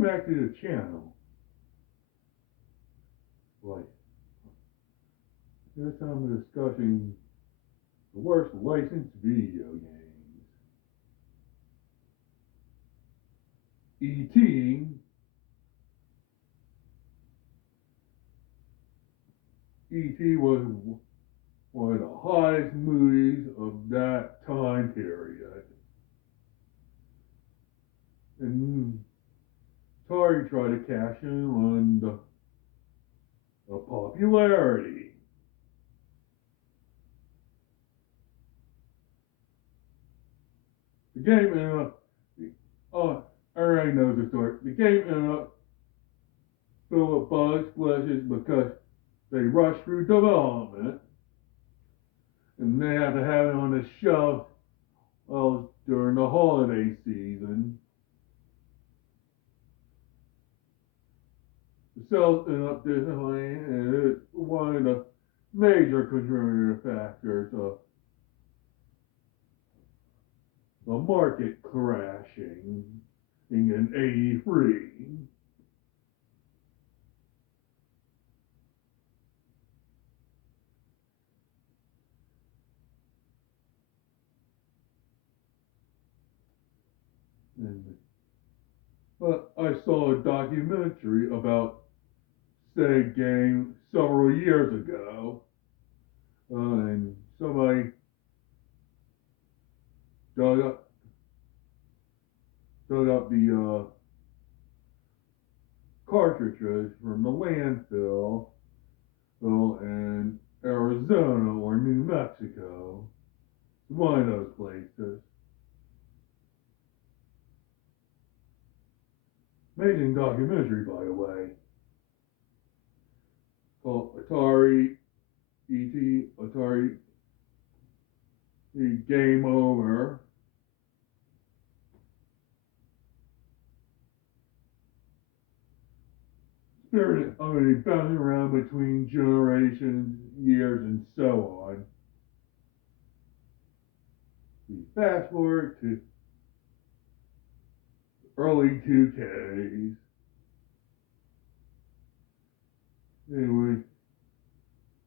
Getting back to the channel, like this time we're discussing the worst licensed video games. E.T. E.T. was one of the hottest movies of that time period. And Atari tried to cash in on the popularity. The game ended up, oh, everybody knows the story. The game ended up filled with bugs, glitches, because they rushed through development and they had to have it on the shelf during the holiday season. The sales ended up disappointing, and it's one of the major contributing factors of the market crashing in '83. And, but I saw a documentary about said game several years ago, and somebody dug up the cartridges from the landfill in Arizona or New Mexico, one of those places. Amazing documentary, by the way, called Atari E.T. Atari Game Over. Spirit, bouncing around between generations, years, and so on. We fast forward to early 2Ks. Anyway,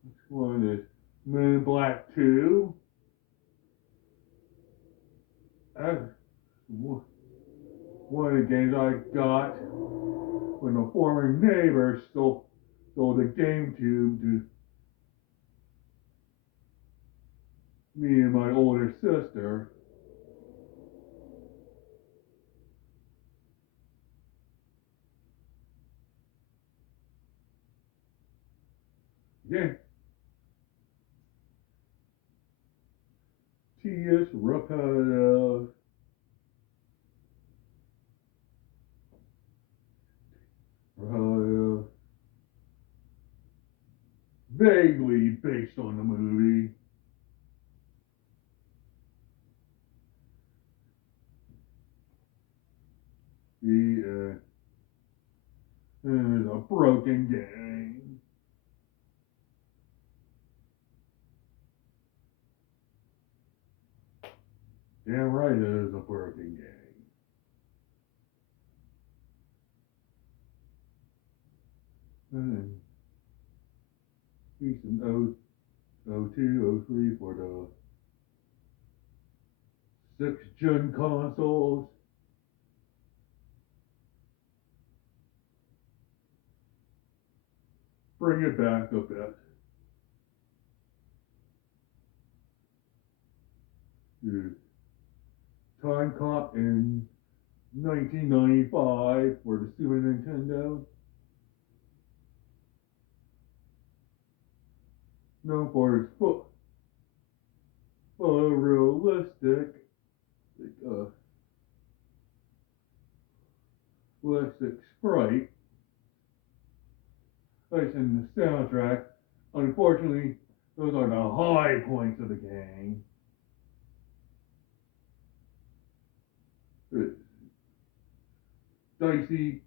this one is Men in Black 2. That's one of the games I got when a former neighbor stole the GameCube to me and my older sister. Again, tedious, repetitive, vaguely based on the movie. It is a broken game. Damn right it is a broken game. And released in 02, 03 for the 6th-gen consoles. Bring it back a bit. Time Cop in 1995 for the Super Nintendo. Known for its photorealistic, realistic sprite, based in the soundtrack. Unfortunately, those are the high points of the game. Dicey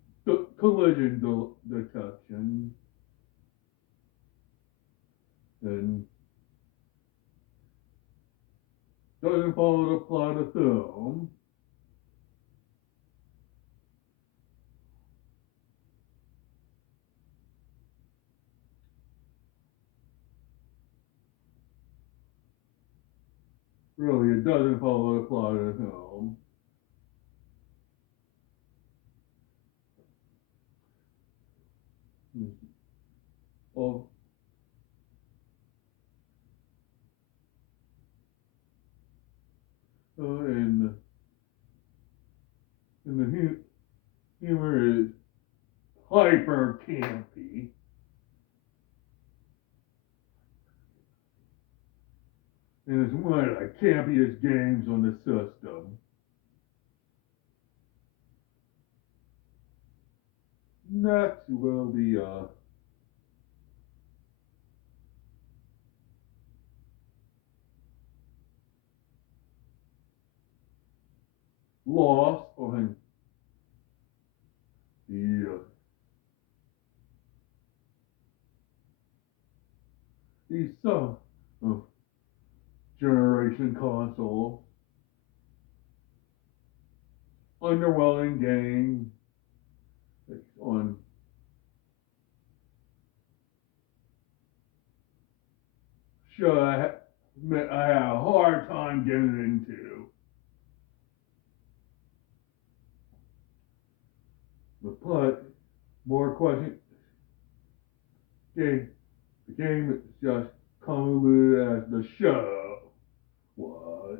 collision detection, and doesn't follow the plot of film. really it doesn't follow the plot of the film. Well, and the humor is hyper campy, and it's one of the campiest games on the system. Next will be Lost on the some of generation console. Underwhelming game on show I had a hard time getting into. But more questions. Game, the game is just convoluted as the show was.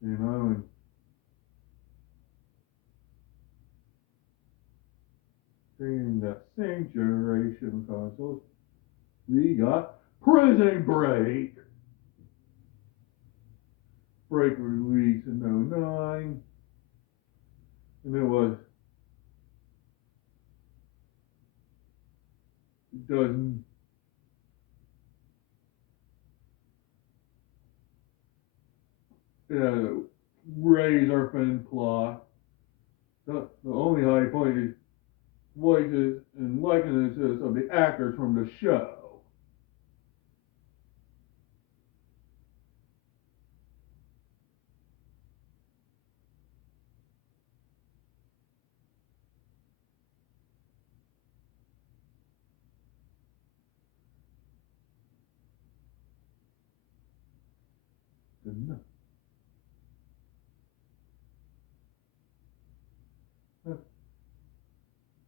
You know, and in that same generation consoles, we got Prison Break. Break released in '09, and it doesn't raise our fin plot. The only high point is voices and likenesses of the actors from the show.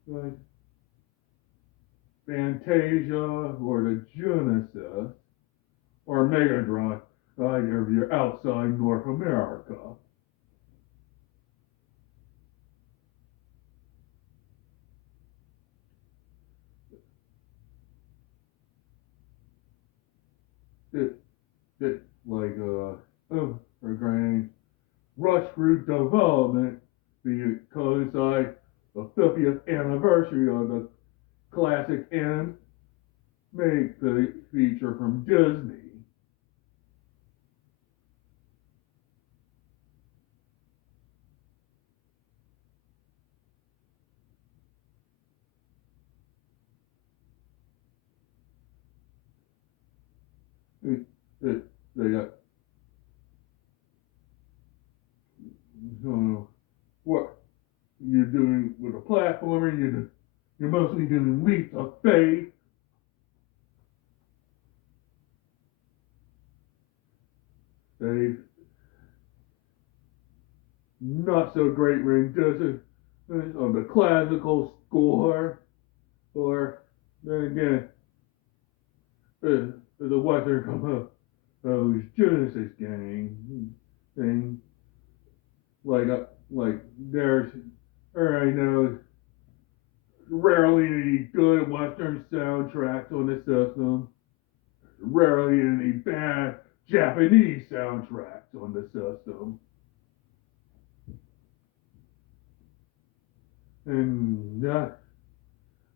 Like Fantasia or the Genesis or Mega Drive, like if you're outside North America. It, like for granting rush group development to coincide the 50th anniversary of the classic anime feature from Disney. It, they got what you're doing with a platformer. You're mostly doing leaps of faith. They not so great rendition of the classical score, or then again, the Western those Genesis thing, like there's, I know, rarely any good Western soundtracks on the system, rarely any bad Japanese soundtracks on the system, and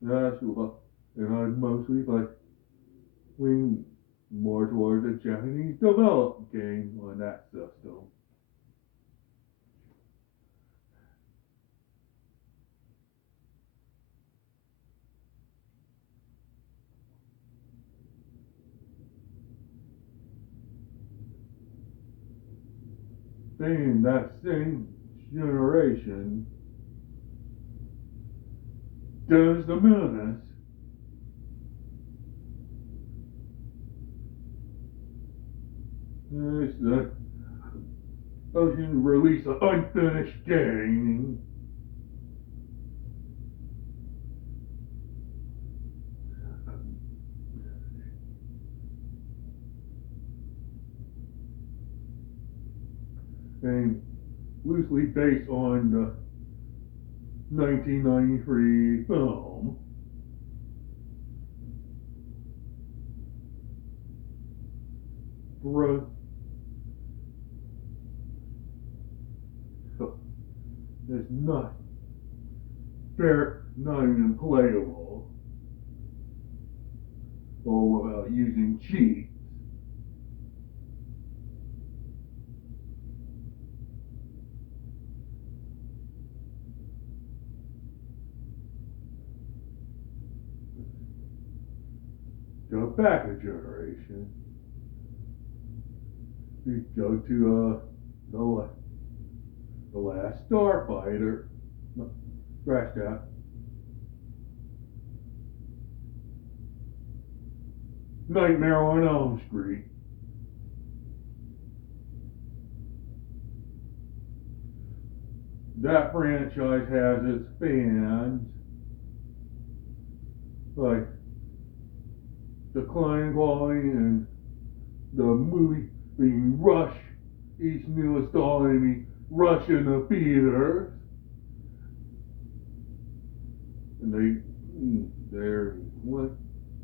that's what, and I mostly like lean more towards a Japanese developed game on that system. Saying that same generation, Dennis the Menace. It's the Ocean release of Unfinished Game. And loosely based on the 1993 film. Bro, it's not fair, not even playable. Or without using cheats. Go back a generation. We go to the last Starfighter. No, scratch that. Nightmare on Elm Street. That franchise has its fans, like declining quality and the movie being rushed, each new installment being rushed in the theaters. And they're what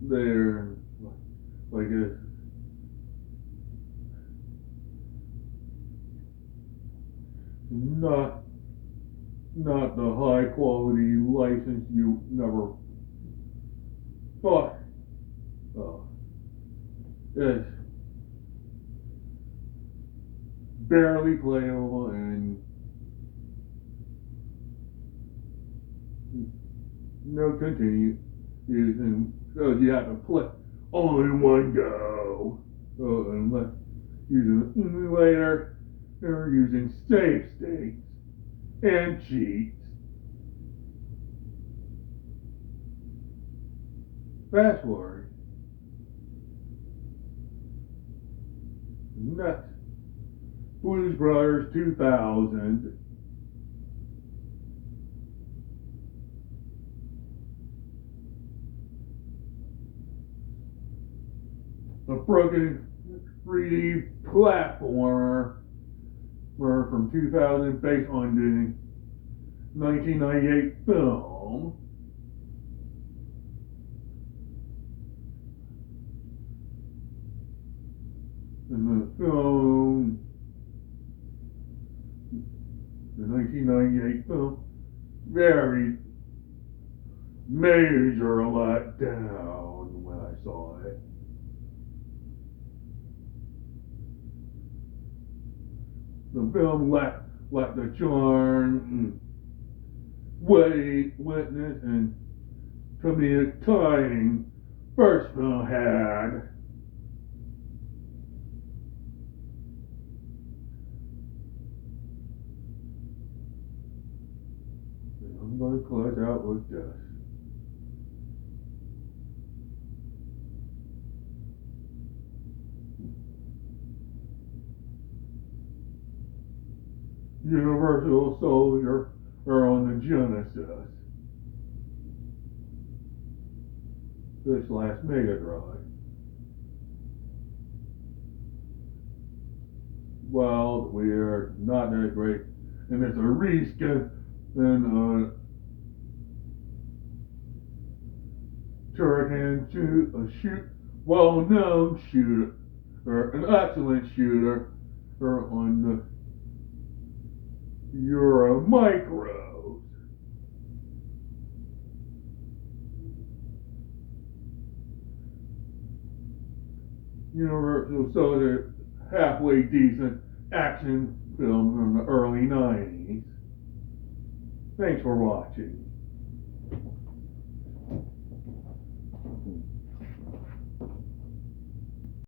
they're like a not not the high quality license you never thought. Uh, it's barely playable and no continue using because you have to play all in one go. Unless using an emulator or using save states and cheats. Fast forward. Next. Blues Brothers 2000. A broken 3D platformer from 2000 based on the 1998 film. And the film, the 1998 film, very major letdown when I saw it. The film lacked the charm, weight, witness, and comedic timing first film had. And I'm going to close out with this. Universal Soldier are on the Genesis. This last Mega Drive. Well, we're not that great. And there's a reskin and Turrican well-known shooter, or an excellent shooter, or on the Euro Micros. Universal Soldier, halfway decent action film from the early 90s. Thanks for watching.